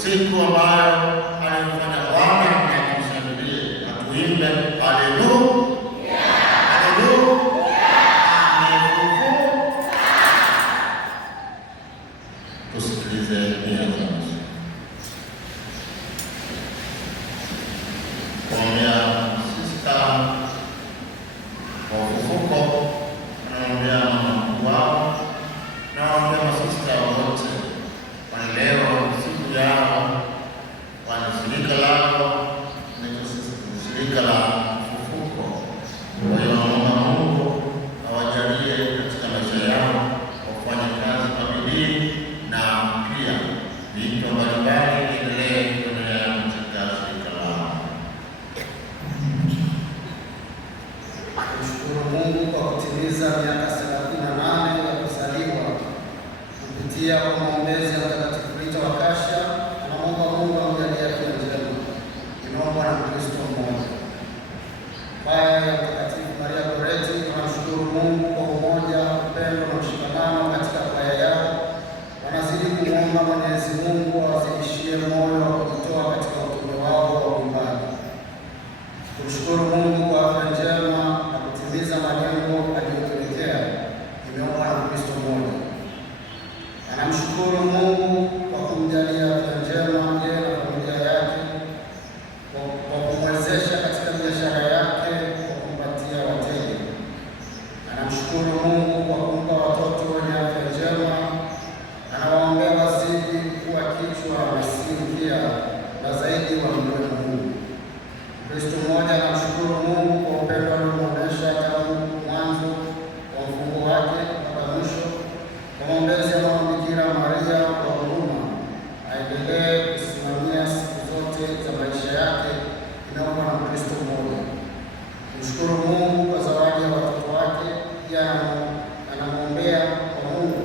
siku ambayo alifanya Bwana na tumshangilie na tuimbe haleluya, haleluya, amen. Tusikilize nia za Yesu. Kuombea sista wa ufufuko, anaombea mama wao na waombea masista wote leo siku yao, wana shirika lako na shirika la ufufuko. Kwa hiyo naomba Mungu awajalie katika maisha yao wafanye kazi kwa bidii na pia vitu mbalimbali endelee kuendelea katika shirika lao. Tunashukuru Mungu kwa kutimiza miaka 38 ya kuzaliwa kupitia kwa maombezi ya wa Kasha. Naomba Mungu amjalie afya njema. Inaomba na Kristo mmoja. Baya ya Mtakatifu Maria Goretti, tunamshukuru Mungu kwa umoja, upendo na mshikamano katika kwaya yao. Wanazidi kuomba Mwenyezi Mungu awazidishie moyo wa kujitoa katika utume wao wa uimbaji. Tunashukuru Mungu kwa afya njema na kutimiza malengo aliyotuwekea. Imeomba na Kristo mmoja. Anamshukuru Mungu kwa kumjalia afya njema yeye na familia yake, kwa kumwezesha katika biashara yake, kwa kumpatia wateja. Anamshukuru Mungu kwa kumpa watoto wenye afya njema. Anawaombea wazidi kuwa kichwa na si mkia na zaidi wamjue Mungu. Kristo mmoja anamshukuru Mungu kwa upendo aliomuonesha tangu mwanzo wa mfungo wake mpaka mwisho. Kwa maombezi ya Mama Bikira Maria kwa huruma aendelee kusimamia siku zote za maisha yake. Inaomba na Kristo mmoja. Mshukuru Mungu kwa zawadi ya watoto wake, pia anamwombea kwa Mungu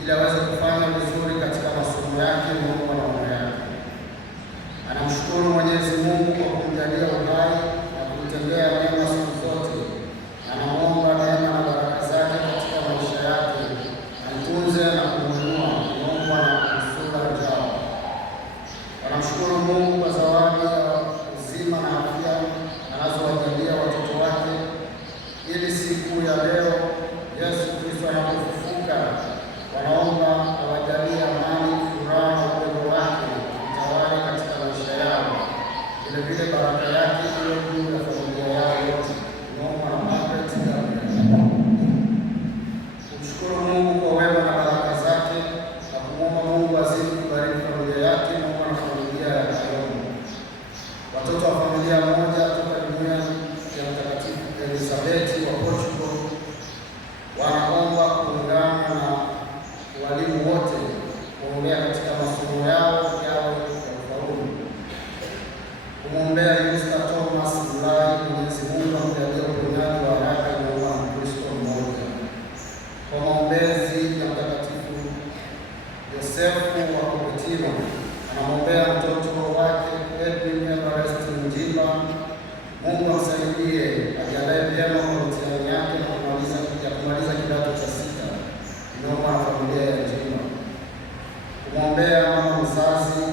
ili aweze kufanya vizuri katika masomo yake. Mungu na mama yake. Anamshukuru Mwenyezi Mungu kwa kumjalia uhai na kumtendea mema siku zote. Anamwomba neema na baraka zake katika maisha yake, amtunze na kumuinua. Mungu na kusura ujao. Anamshukuru Mungu kwa zawadi ya uzima na afya anazowajalia watoto wake, ili siku ya leo Yesu Kristo anapofufuka, wanaomba awajalie amani, furaha na upendo wake utawale katika maisha yao. Vile vile baraka yake iwe juu ya familia yao yote. Naomba na Margaret Gabriel. Kumshukuru Mungu kwa wema na baraka zake na kumwomba Mungu azidi kubariki familia yake. Naomba na familia ya Kayomo, watoto wa familia moja toka jumuiya ya Mtakatifu Elizabeti wa Portugal, wanaomba kuungana na walimu wote kuombea katika masomo yao yawe ya ufaulu. Kumwombea Yusta Thomas Ulai, Mwenyezi Mungu amjalie uponyaji wa haraka. Inaomba na Kristo mmoja. Kwa maombezi ya Mtakatifu Yosefu wa Kopetino, anamwombea mtoto wake Edwin Everest Mjimba. Mungu amsaidie ajiandae vyema kwa mtihani yake na kumaliza kidato cha 6. Inaomba na familia ya Mjimba. Kumwombea mama mzazi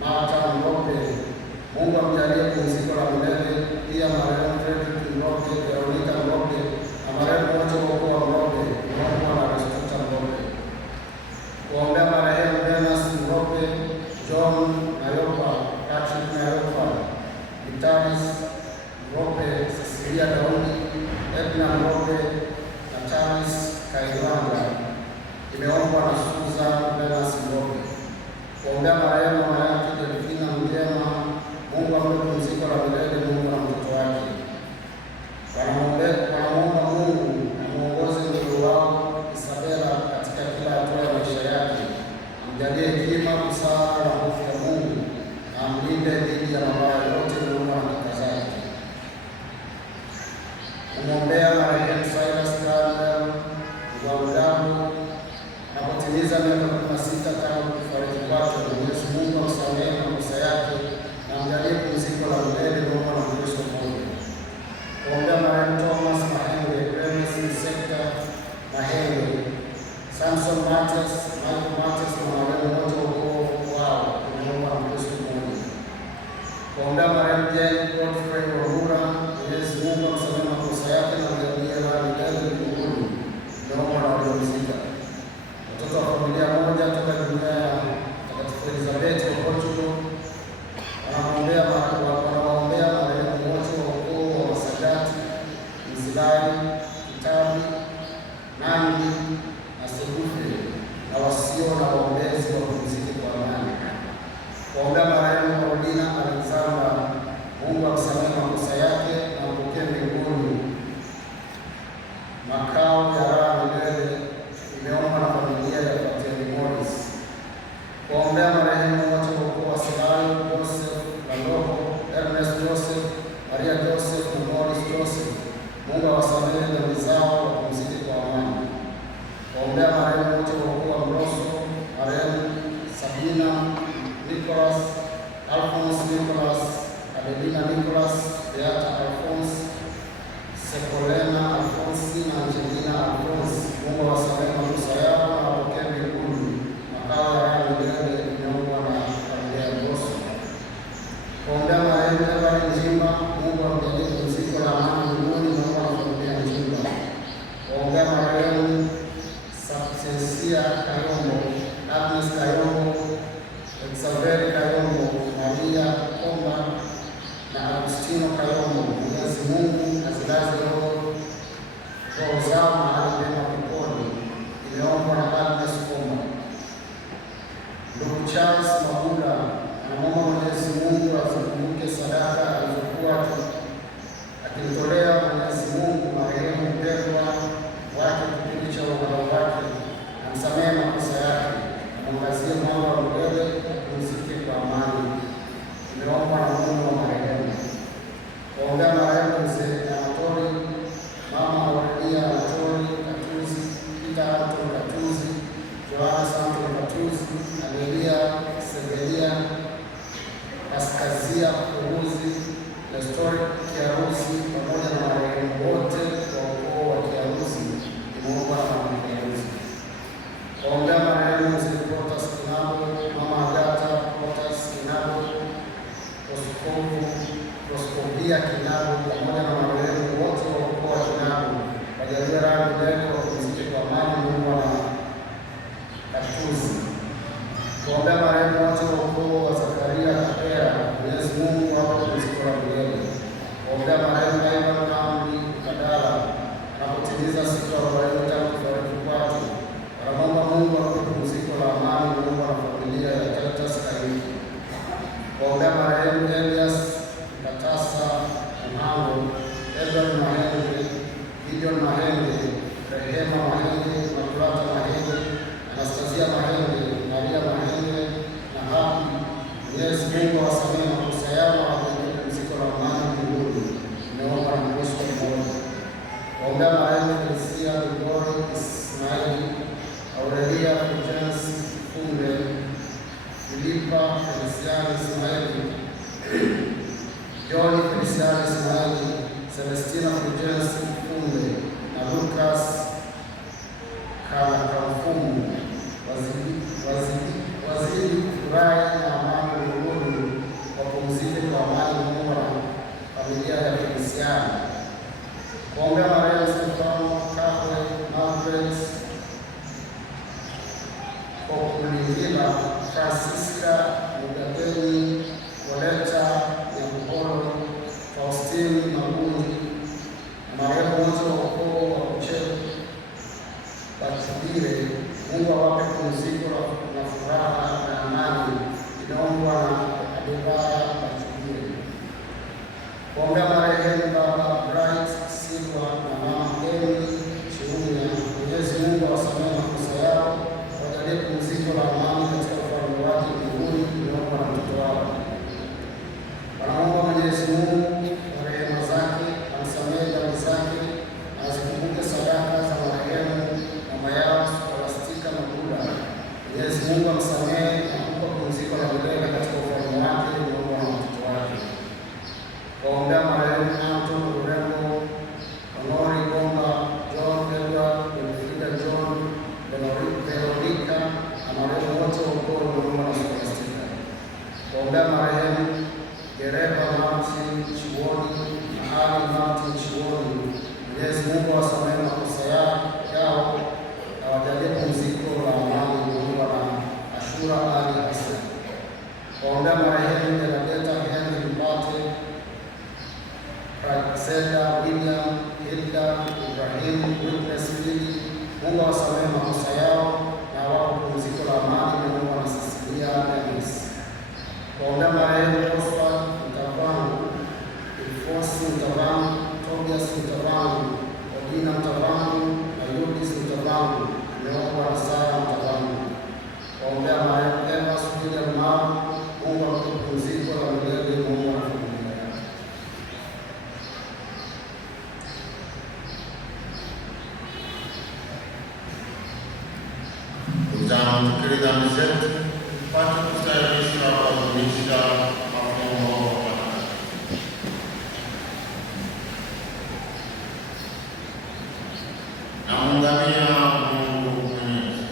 Martha Mlope, Mungu amjalie pumziko la milele. Pia marehemu Frederick Mlope, Veronica Mlope na marehemu wote wa ukoo wa Mlope, Mungu na Restuta Mlope. Kuombea marehemu Venus Mlope, John na Nayopa, Patrick Nayopa, Vitalis Rope, Cecilia Daudi, Edna Rope na Tanis Kailanga. Imeombwa na Susan Venus Rope. Kuombea marehemu mama yake Delfina Mjema, Mungu ampe pumziko la milele, Mungu na mtoto wake. Wanamuomba Mungu amuongoze mtoto wao Isabela katika kila hatua ya maisha yake, amjalie hekima, busara na hofu ya Mungu, na amlinde dhidi ya mabaya yote, Mungu na baraka zake. Kumwombea marehemu Silas Carmel Mgwaudamu anapotimiza miaka 16 tangu kufariki kwake, Mwenyezi Mungu amsamehe makosa yake na amjalie pumziko la milele, Mungu na Kristo mmoja. Kuombea marehemu Thomas Mahenge, Clemens Sekta Mahenge, Samson Matias, Michael Matias na marehemu wote wa ukoo wao, Mungu na Kristo mmoja. Kuombea marehemu Jane Godfrey Wahura, Mwenyezi Mungu amsamehe makosa yake na amjalie raha milele mbinguni, Mungu na waliomzika. Watoto wa familia moja toka dunia ya Mtakatifu Elizabeth wa Portugal wanaombea marehemu wote wa ukoo wa Wasagati, Mzilai, Kitabi, Nangi na Segufe na wasio na waombezi wapumzike kwa amani. Kuombea marehemu Paulina Alexander, Mungu amsamehe makosa yake na ampokee mbinguni makao ya raha milele. Imeomba na familia ya Fateli Morris. Kuombea marehemu wote wa ukoo wa Silayo, Joseph Laloho, Ernest Joseph, Maria Joseph na Morris Joseph, Mungu awasamehe dhambi zao, wapumzike kwa amani. Kuombea marehemu wote wa ukoo wa Mroso, marehemu Sabina Nicholas, Alphonse Nicholas, Adelina Nicholas, Beata Alphonse, Sekolena Alphonse na Angelina Alphonse, Mungu awasamehe makosa yao na wapokee mbinguni makao ya raha milele. Imeombwa na familia ya Mroso. Kuombea marehemu Evan Njimba, Mungu amjalie pumziko la amani mbinguni, Imeombwa na familia ya Njimba. Kuombea marehemu Sapsesia Kayombo, Agnes Kayombo, Xavier Kayombo, Maria Komba na Agustino Kayombo, Mwenyezi Mungu azilaze roho zao mahali pema peponi. Imeombwa na Agnes Komba. Ndugu Charles Mabula anaomba Mwenyezi Mungu azikumbuke sadaka alizokuwa akimtolea Mwenyezi Mungu marehemu mpendwa wake kipindi cha uhai wake, amsamehe makosa yake, amwangazie mwanga wa milele, apumzike kwa amani. Imeombwa na Mungu wa marehemu. Kuombea marehemu Mzee Anatoli, Mama Aurelia Anatoli Katuzi, Peter Anatoli Katuzi, Johanna Anatoli Katuzi, Amelia Segelia, Askazia Kuruzi, Nestori Kiarusi pamoja na marehemu wote wa ukoo wa Kiarusi. Imeombwa na Mama Kiarusi. Kuombea marehemu Mzee Protas Kinabo, Mama Agata Protas Kinabo, Proskopia Kinabo pamoja na marehemu wote wa ukoo wa Kinabo, wajalie raha milele, wapumzike kwa amani. Mungu na Katuzi. Kuombea marehemu wote wa ukoo wa Zakaria Kapera, Mwenyezi Mungu awape pumziko la milele. Kuombea marehemu Ivan Kambi Kadala anapotimiza siku 40 tangu kufariki kwake, wanamwomba Mungu awape pumziko la amani. Mungu na familia ya Titus Kariki. Kuombea marehemu Elias Katasa Mhango, Edward Mahenge, Gideon Mahenge, Rehema Mahenge, Makulata Mahenge, Anastasia Mahenge, Maria Mahenge na Hapi. Mwenyezi Mungu awasamehe makosa yao na awajalie pumziko la amani mbinguni. Imeombwa na Kristo mmoja. Kuombea marehemu Felisia Igori Ismaili, Aurelia Fulgensi Funge, Filipa Feliciani Ismaili, John Feliciani Ismaili, Celestina Fulgensi Funge na Lucas Kalakamfumu. Wazidi kufurahi na amani mbinguni, wapumzike kwa amani. Mungu na familia ya Feliciani. Kuombea marehemu Stefano Kakwe, Margaret Kokulingila, Francisca Mugabeni marehemu Gereva Martin Chiwoni na Ali Martin Chiwoni. Mwenyezi Mungu awasamehe makosa yao na wajalie pumziko la amani kuombwa na Ashura Ali Hassan. Waombea marehemu Benedetta Henry Mbate, Praxeda William, Hilda Ibrahim, Witness Willy. Mungu awasamehe makosa yao na wape pumziko la amani kuombwa na Cecilia Dennis. Waombea marehemu Oswald Mtavangu, Ilfonsi Mtavangu, Tobias Mtavangu, Odina Mtavangu na Yudis Mtavangu. Imeombwa na Sara Mtavangu. Waombea marehemu Evans William Mao. Mungu akupe pumziko la milele. Mungu na familia yake. Tukiri dhambi zetu tupate kustahilisha kuadhimisha mafumbo matakatifu. Namuungamia Mungu Mwenyezi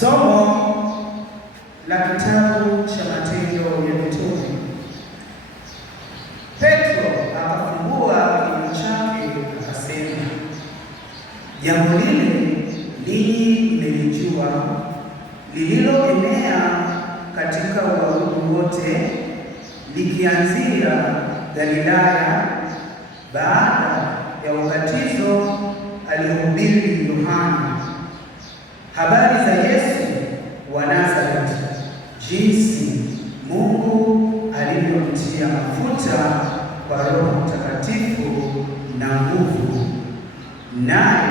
Somo la kitabu cha Matendo ya Mitume. Petro akafungua kinywa chake akasema, jambo lile ninyi mmelijua, lililoenea katika Uyahudi wote, likianzia Galilaya, baada ya ubatizo aliohubiri Yohana, habari za Yesu wa Nazareti, jinsi Mungu alivyomtia mafuta kwa Roho Mtakatifu na nguvu, naye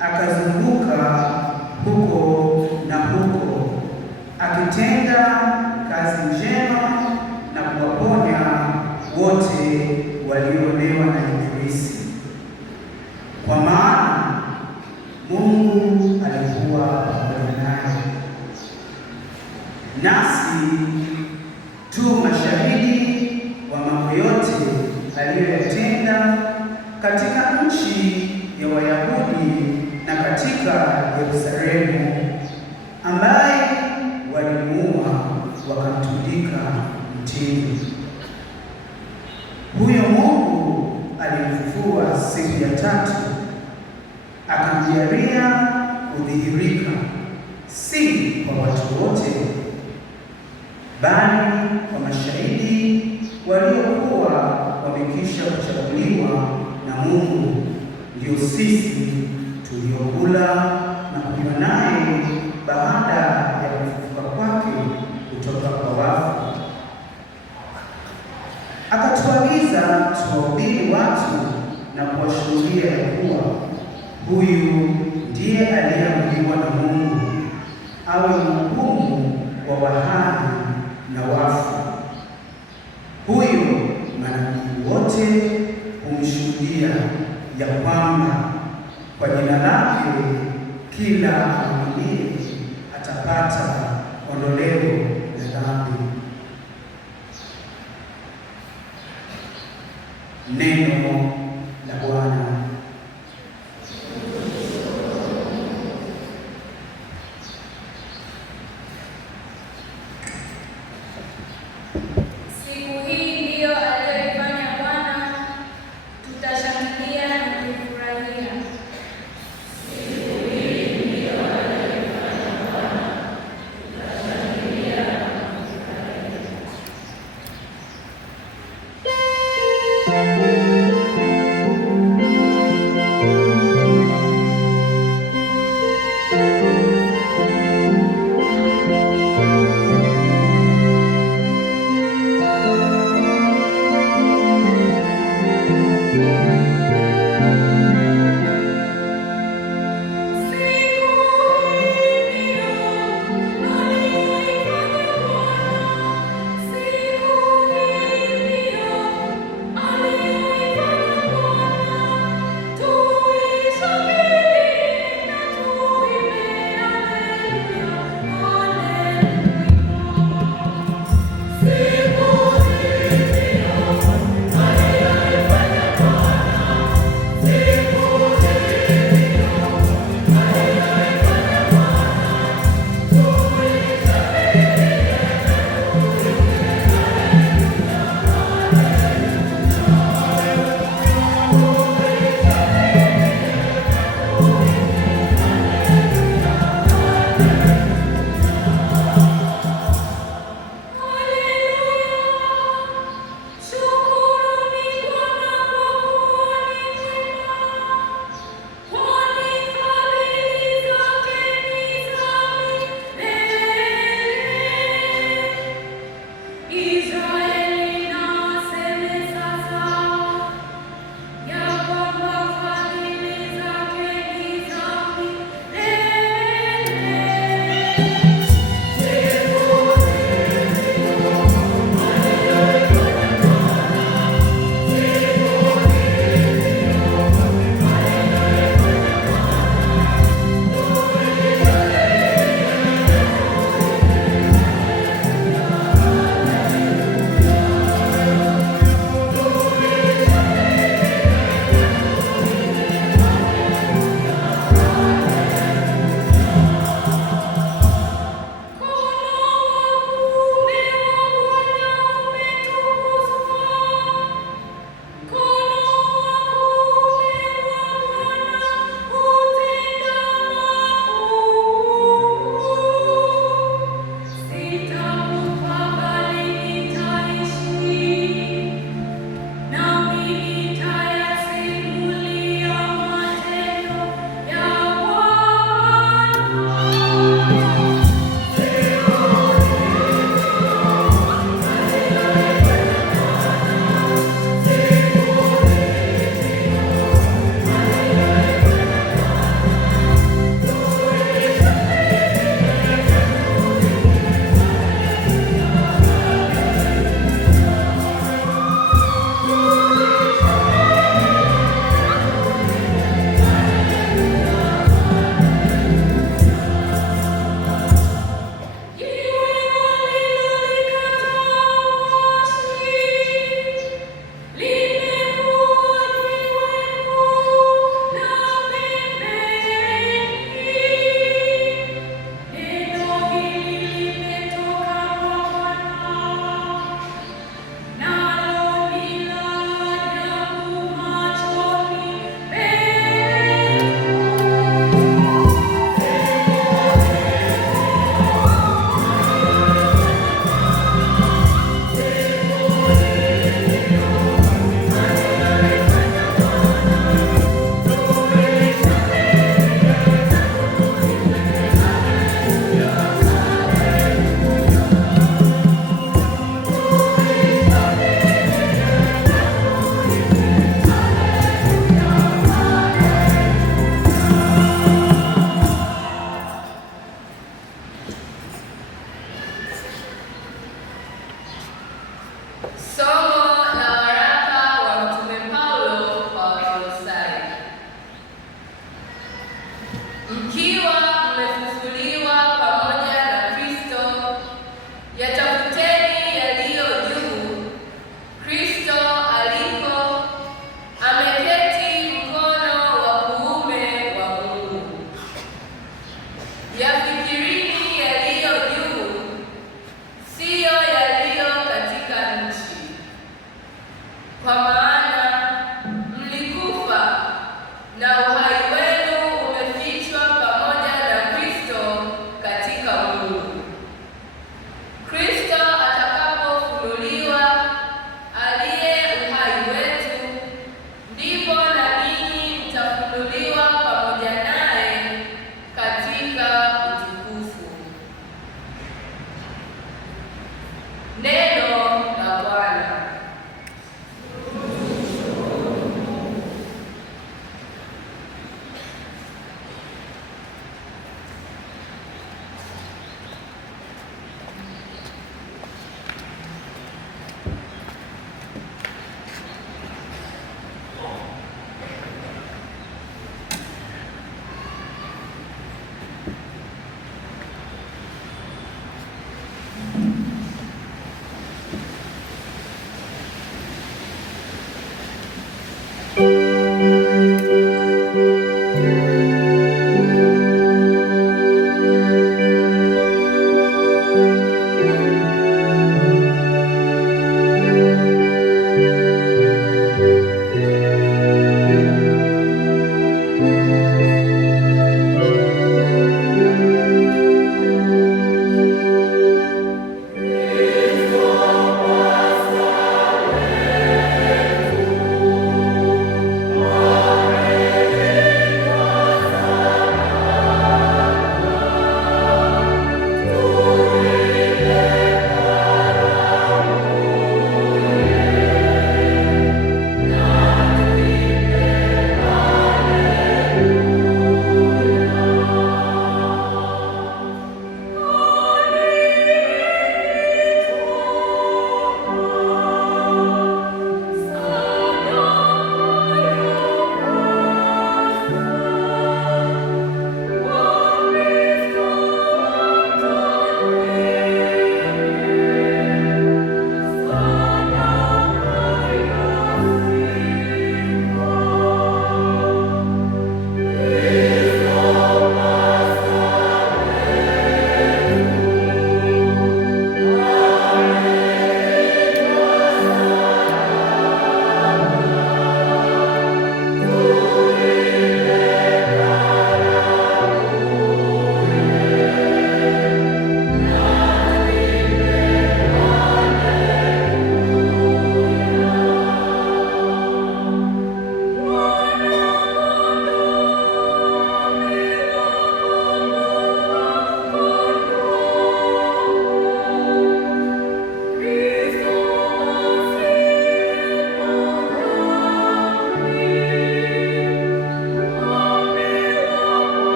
akazunguka huko na huko akitenda kazi njema na kuwaponya wote walioonewa na ibilisi, kwa maana Mungu alikuwa pamoja naye. Nasi tu mashahidi wa mambo yote aliyoyatenda katika nchi ya Wayahudi na katika Yerusalemu, ambaye walimuua wakamtundika mtini. Huyo Mungu alimfufua siku ya tatu, akamjalia kudhihirika, si kwa watu wote, bali kwa mashahidi waliokuwa wamekwisha kuchaguliwa na Mungu, ndio sisi tuliokula na kunywa naye baada ya kufufuka kwake kutoka kwa wafu. Akatuagiza tuwahubiri watu na kuwashuhudia ya kuwa huyu ndiye aliyeamriwa na Mungu awe mhukumu wa wahai na wafu. Huyo manabii wote humshuhudia ya kwamba kwa jina lake kila aaminiye atapata ondoleo la dhambi. Neno